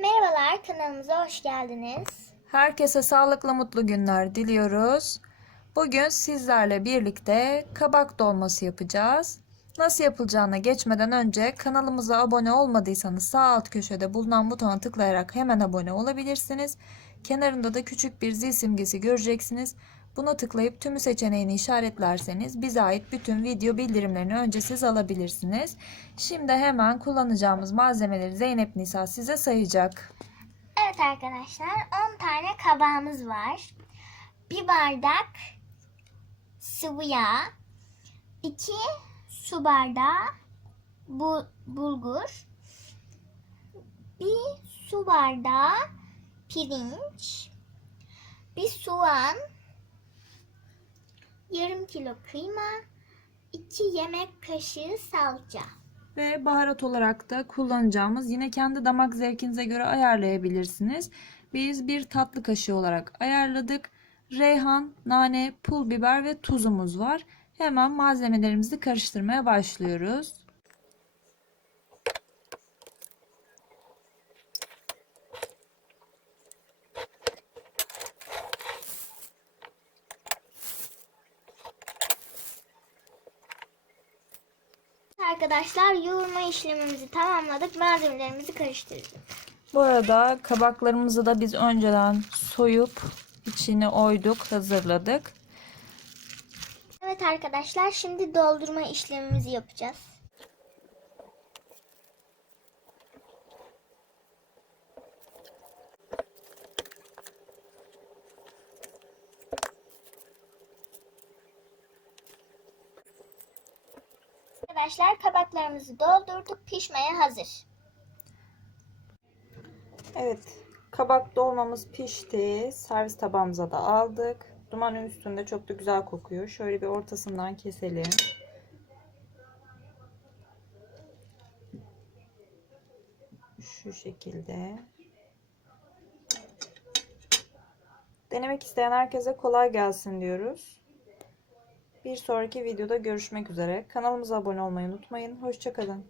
Merhabalar, kanalımıza hoş geldiniz. Herkese sağlıklı mutlu günler diliyoruz. Bugün sizlerle birlikte kabak dolması yapacağız. Nasıl yapılacağına geçmeden önce kanalımıza abone olmadıysanız sağ alt köşede bulunan butona tıklayarak hemen abone olabilirsiniz. Kenarında da küçük bir zil simgesi göreceksiniz. Buna tıklayıp tümü seçeneğini işaretlerseniz bize ait bütün video bildirimlerini önce siz alabilirsiniz. Şimdi hemen kullanacağımız malzemeleri Zeynep Nisa size sayacak. Evet arkadaşlar, 10 tane kabağımız var. Bir bardak sıvı yağ, 2 su bardağı bu, bulgur, bir su bardağı pirinç, bir soğan, yarım kilo kıyma, 2 yemek kaşığı salça. Ve baharat olarak da kullanacağımız yine kendi damak zevkinize göre ayarlayabilirsiniz. Biz bir tatlı kaşığı olarak ayarladık. Reyhan, nane, pul biber ve tuzumuz var. Hemen malzemelerimizi karıştırmaya başlıyoruz. Arkadaşlar yoğurma işlemimizi tamamladık. Malzemelerimizi karıştırdık. Bu arada kabaklarımızı da biz önceden soyup içine oyduk, hazırladık. Evet arkadaşlar şimdi doldurma işlemimizi yapacağız. Arkadaşlar kabaklarımızı doldurduk. Pişmeye hazır. Evet, kabak dolmamız pişti. Servis tabağımıza da aldık. Dumanın üstünde çok da güzel kokuyor. Şöyle bir ortasından keselim. Şu şekilde. Denemek isteyen herkese kolay gelsin diyoruz. Bir sonraki videoda görüşmek üzere. Kanalımıza abone olmayı unutmayın. Hoşçakalın.